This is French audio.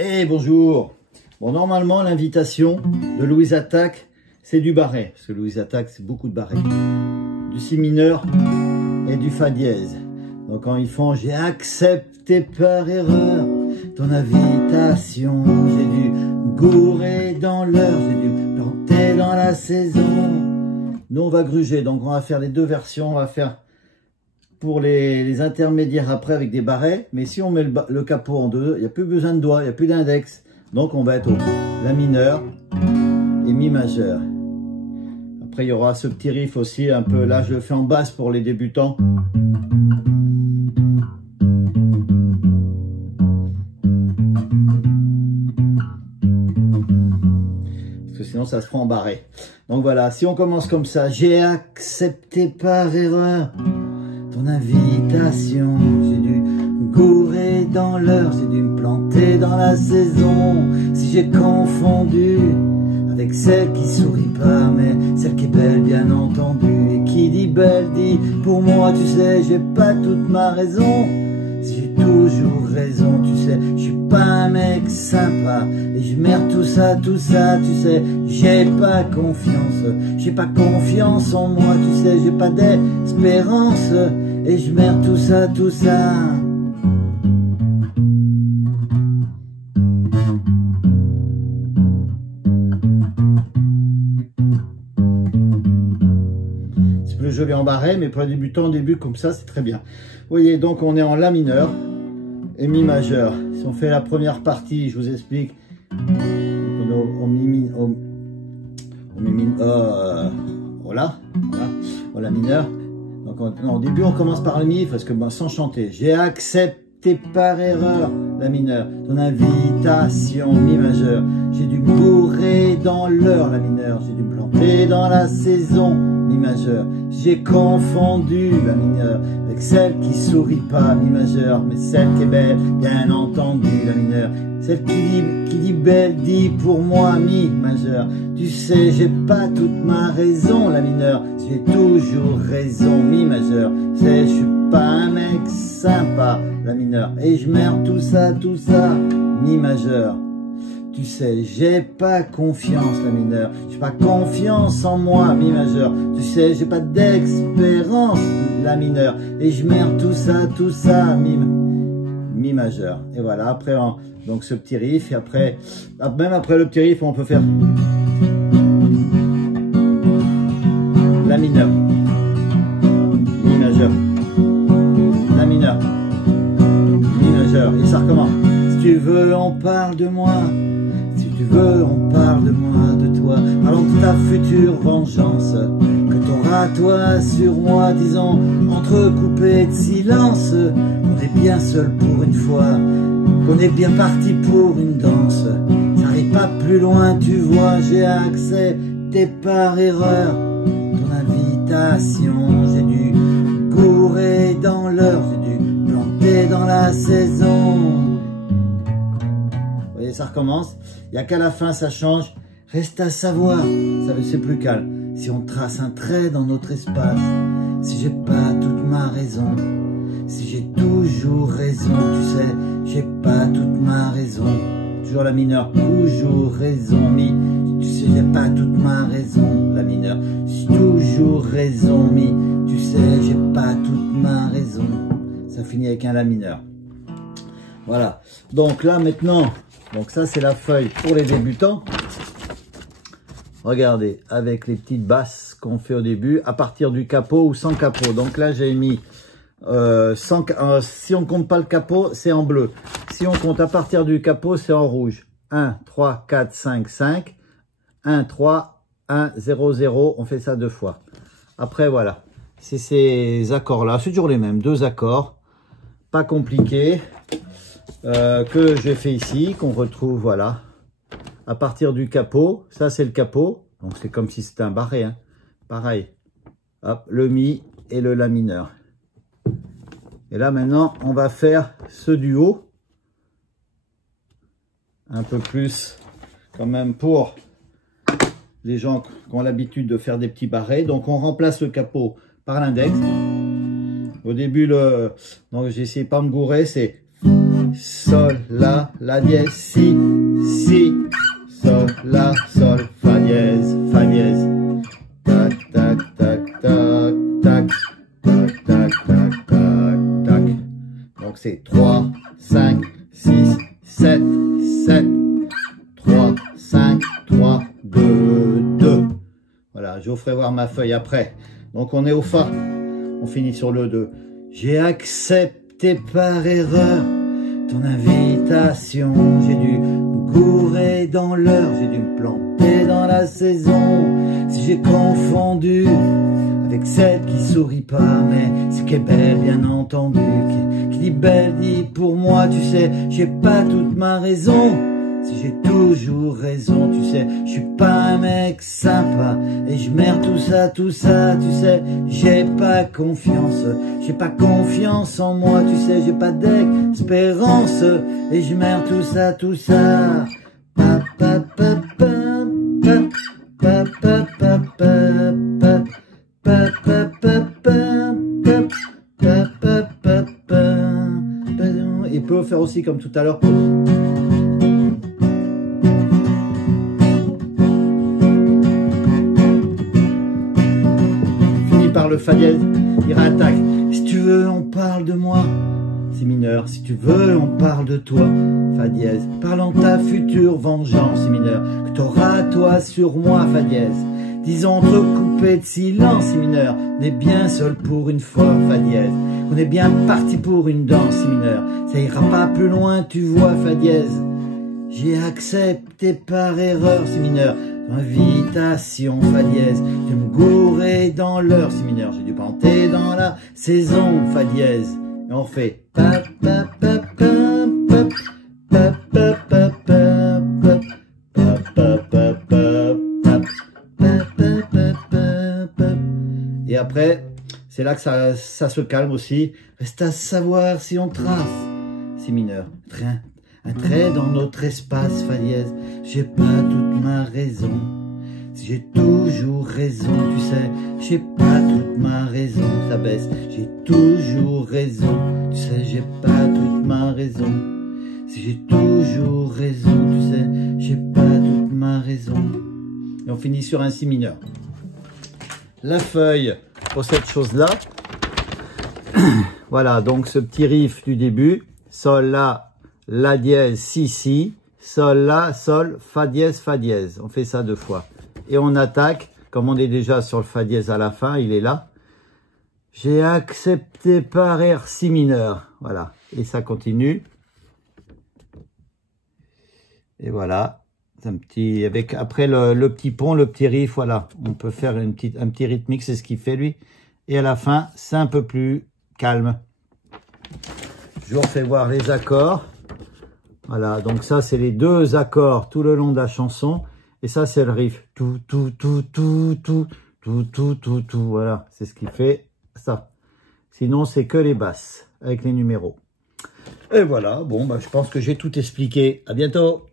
Eh bonjour. Bon, normalement l'invitation de Louise Attaque, c'est du barré, parce que Louise Attaque c'est beaucoup de barré, du si mineur et du fa dièse. Donc quand ils font j'ai accepté par erreur ton invitation, j'ai dû gourer dans l'heure, j'ai dû planter dans la saison. Nous on va gruger, donc on va faire les deux versions, on va faire pour les intermédiaires après avec des barrets, mais si on met le capot en deux, il n'y a plus besoin de doigts, il n'y a plus d'index. Donc on va être au la mineur et mi majeur. Après il y aura ce petit riff aussi, un peu, là je le fais en basse pour les débutants. Parce que sinon ça se prend en barré. Donc voilà, si on commence comme ça, j'ai accepté par erreur ton invitation, j'ai dû gourer dans l'heure, j'ai dû me planter dans la saison. Si j'ai confondu avec celle qui sourit pas, mais celle qui est belle bien entendu, et qui dit belle dit pour moi, tu sais, j'ai pas toute ma raison. Si j'ai toujours raison, tu sais, je suis pas un mec sympa, et je merde tout ça, tu sais, j'ai pas confiance en moi, tu sais, j'ai pas d'espérance, et je merde tout ça. C'est plus joli en barré, mais pour les débutants, au début, comme ça, c'est très bien. Vous voyez, donc on est en la mineur et mi majeur. Si on fait la première partie, je vous explique, on est au la mineur. Donc au début, on commence par le mi, parce que sans chanter. J'ai accepté par erreur la mineur, ton invitation, mi majeur. J'ai dû me bourrer dans l'heure, la mineur. J'ai dû me planter dans la saison, mi majeur. J'ai confondu la mineure avec celle qui sourit pas, mi majeur, mais celle qui est belle, bien entendu, la mineure. Celle qui dit belle dit pour moi, mi majeur. Tu sais, j'ai pas toute ma raison, la mineure. J'ai toujours raison, mi majeur. Tu sais, je suis pas un mec sympa, la mineure. Et je merde tout ça, mi majeur. Tu sais, j'ai pas confiance, la mineure. J'ai pas confiance en moi, mi majeur. Tu sais, j'ai pas d'espérance, la mineure. Et je merde tout ça, mi majeur. Et voilà, après, donc ce petit riff. Et après, même après le petit riff, on peut faire la mineur, mi majeur, la mineur, mi majeur. Et ça recommence. Si tu veux, on parle de moi. Si tu veux, on parle de moi, de toi. Parlons de ta future vengeance que t'auras toi sur moi, disons entrecoupé de silence. On est bien seul pour une fois, qu'on est bien parti pour une danse. Ça n'arrive pas plus loin, tu vois. J'ai accepté par erreur ton invitation. J'ai dû gourer dans l'heure, j'ai dû planter dans la saison. Vous voyez, ça recommence. Il n'y a qu'à la fin, ça change. Reste à savoir, c'est plus calme. Si on trace un trait dans notre espace, si j'ai pas toute ma raison, si j'ai toujours raison, tu sais, j'ai pas toute ma raison. Toujours la mineure, toujours raison, mi. Tu sais, j'ai pas toute ma raison, la mineure. J'ai toujours raison, mi. Tu sais, j'ai pas toute ma raison. Ça finit avec un la mineur. Voilà. Donc là, maintenant, donc ça, c'est la feuille pour les débutants. Regardez, avec les petites basses qu'on fait au début, à partir du capot ou sans capot. Donc là, j'ai mis, si on compte pas le capot, c'est en bleu. Si on compte à partir du capot, c'est en rouge. 1, 3, 4, 5, 5. 1, 3, 1, 0, 0. On fait ça 2 fois. Après, voilà. C'est ces accords-là. C'est toujours les mêmes. 2 accords. Pas compliqués. Que j'ai fait ici, qu'on retrouve, voilà. À partir du capot, ça c'est le capot, donc c'est comme si c'était un barré, hein. Pareil, hop, le mi et le la mineur. Et là maintenant, on va faire ce duo, un peu plus quand même pour les gens qui ont l'habitude de faire des petits barrés. Donc on remplace le capot par l'index. Au début, donc j'ai essayé de pas me gourer, c'est sol, la dièse, si, sol, fa dièse, tac, tac, tac, tac, tac, tac, tac, tac, tac, tac. Donc c'est 3, 5, 6, 7, 7, 3, 5, 3, 2, 2. Voilà, je vous ferai voir ma feuille après. Donc on est au fa, on finit sur le 2. J'ai accepté par erreur ton invitation, j'ai dû me gourer dans l'heure, j'ai dû me planter dans la saison. Si j'ai confondu avec celle qui sourit pas, mais c'est qu'elle est belle, bien entendu, qui dit belle, dit pour moi, tu sais, j'ai pas toute ma raison. Si j'ai toujours raison, tu sais, je suis pas un mec sympa et je merde tout ça, tu sais, j'ai pas confiance en moi, tu sais, j'ai pas d'espérance et je merde tout ça, pa pa pa pa pa pa pa pa pa pa pa pa pa. Il peut faire aussi comme tout à l'heure. Par le fa dièse, il rattaque. Si tu veux, on parle de moi, si mineur. Si tu veux, on parle de toi, fa dièse. Parlant de ta future vengeance, si mineur, que t'auras toi sur moi, fa dièse. Disons entrecoupé de silence, si mineur. On est bien seul pour une fois, fa dièse. On est bien parti pour une danse, si mineur. Ça ira pas plus loin, tu vois, fa dièse. J'ai accepté par erreur, si mineur, invitation, fa dièse. Je me gourer dans l'heure, si mineur. J'ai dû planter dans la saison, fa dièse. Et on fait pa pa pa pa pa pa pa pa pa pa pa pa pa pa. Et après, c'est là que ça se calme aussi. Reste à savoir si on trace, si mineur. Un trait dans notre espace, fa dièse. J'ai pas toute ma raison. Si j'ai toujours raison, tu sais, j'ai pas toute ma raison. Ça baisse, j'ai toujours raison. Tu sais, j'ai pas toute ma raison. Si j'ai toujours raison, tu sais, j'ai pas toute ma raison. Et on finit sur un si mineur. La feuille pour cette chose-là. Voilà, donc ce petit riff du début. Sol, la dièse, si, sol, la, sol, fa dièse, fa dièse. On fait ça 2 fois. Et on attaque, comme on est déjà sur le fa dièse à la fin, il est là. J'ai accepté par air si mineur. Voilà. Et ça continue. Et voilà. Un petit, avec, après le petit pont, le petit riff, voilà. On peut faire un petit rythmique, c'est ce qu'il fait lui. Et à la fin, c'est un peu plus calme. Je vous refais voir les accords. Voilà, donc ça, c'est les 2 accords tout le long de la chanson. Et ça, c'est le riff. Tout. Voilà, c'est ce qui fait ça. Sinon, c'est que les basses avec les numéros. Et voilà, bon, bah, je pense que j'ai tout expliqué. À bientôt.